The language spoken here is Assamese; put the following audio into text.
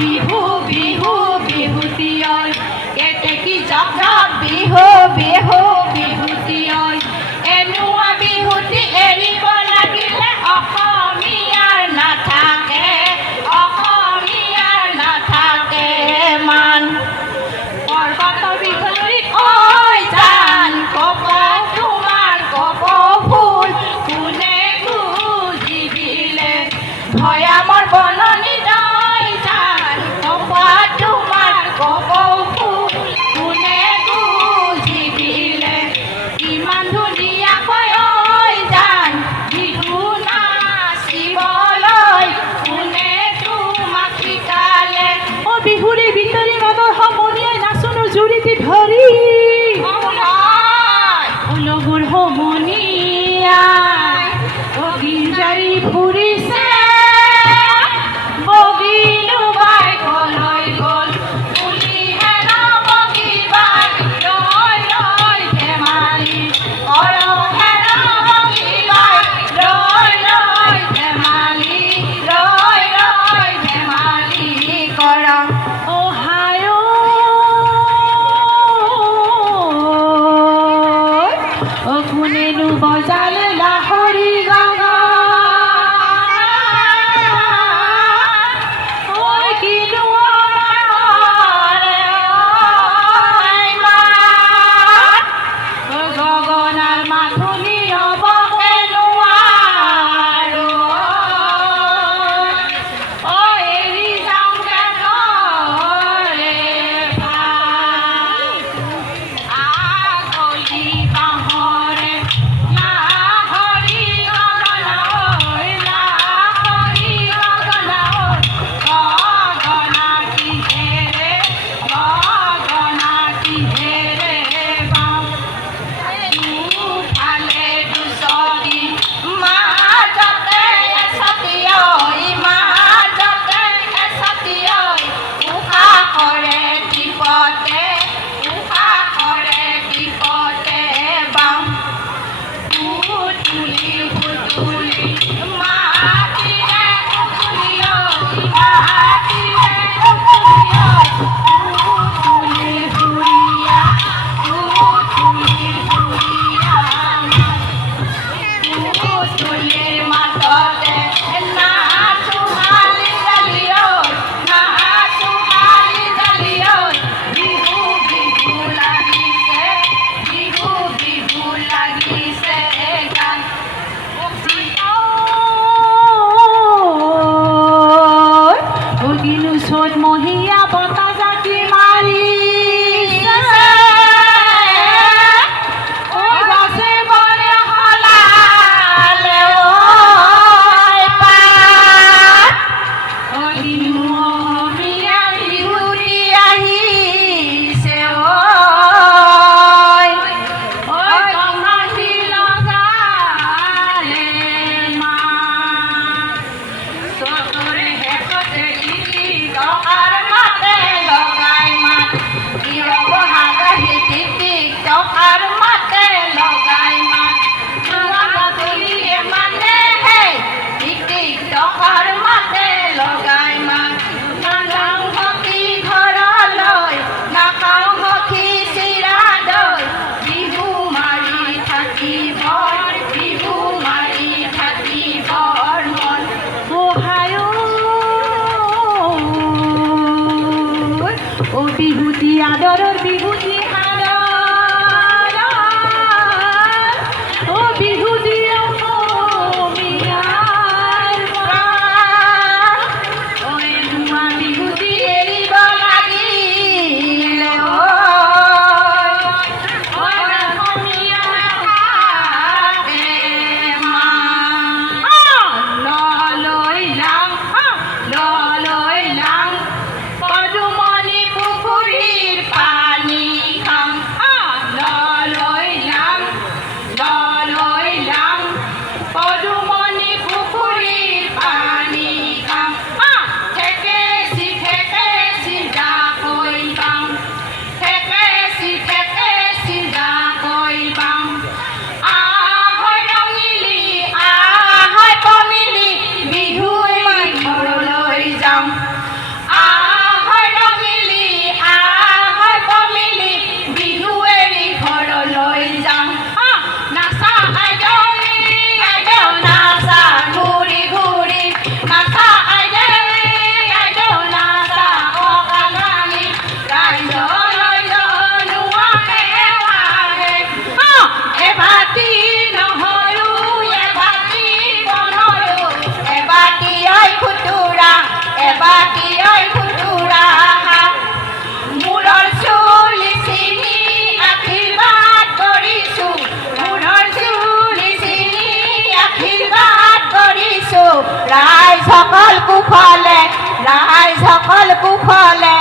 বিহু বিহু বিহুতি ঐ কেতেকী জাক জাক বিহু বিহু বিহুতি ঐ এনেকুৱা বিহুতি এৰিব লাগিলে অসমীয়াৰ নাথাকে মান পৰ্বতৰ বিহৰিত ঐ জান কপ তোমাৰ কপ ফুল কোনে গুজি দিলে ভৈয়ামৰ বননিত ঐ জান কপ তোমাৰ কপ ফুল কোনে গুজি দিলে ইমান ধুনীয়াকৈ ঐ জান বিহু নাচিবলৈ কোনে তোমাক শিকালে ও বিহুৰে ভিতৰি মনৰ সমনীয়াই নাচনৰ জুৰিটি ধৰি লগৰ সমনীয়াই অগিঞ্জাৰি ফুৰিছে বগিলো বাই কলৈ গ'ল বুলি হেৰা বগিবাই ৰৈ ৰৈ ধেমালি কৰ হেৰা বগিবাই ৰৈ ৰৈ ধেমালি কৰ অহায় ও কোনেনো বজালে লাহৰি গগা ঐ কিনো গগনাৰ মাথুনি ৰবকে নোৱাৰো এৰি যাওঁগে ঘৰে আগলি বাঁহৰে লাহৰি গগনা গগনা কিহেৰে বাওঁ দুফালে দুচকী মাজতে এছাতি উশাহ কৰে টিপতে বাওঁ ফুটুলি মাটিৰে ফুটুলি ফুৰিয়া ফুটুলিৰ মাজতে নাচো হালি জালি বিহু বিহু লাগিছে গান ও দিনো চ'ত মহীয়া বতাহ জাতি মাৰি গছে বনে সলালে দিনো অসমীয়া বিহুতি আহিছে গমাতি লগালে চতৰে শেষতে গীতি টকাৰ মাতে লগাই মাত বহাগহি গীতি টকাৰ মাতে লগাই মাত গধূলিয়ে মানে গীতি টকাৰ মাতে লগাই মাত নাযাওঁ সখী ঘৰলৈ নাখাওঁ সখী চিৰা দৈ বিহু মাৰি থাকিবৰ মন অহায় ও বিহুতি আদৰৰ বিহুতি আদৰ ও বিহুতি অসমীয়াৰ প্ৰাণ ঐ নোৱা বিহুতি এৰিব লাগিলে অসমীয়া নাথাকে মান ললৈ যাওঁ পদুমণি পুখুৰীৰ পানী সকল কুফলে, নাই সকল কুফলে।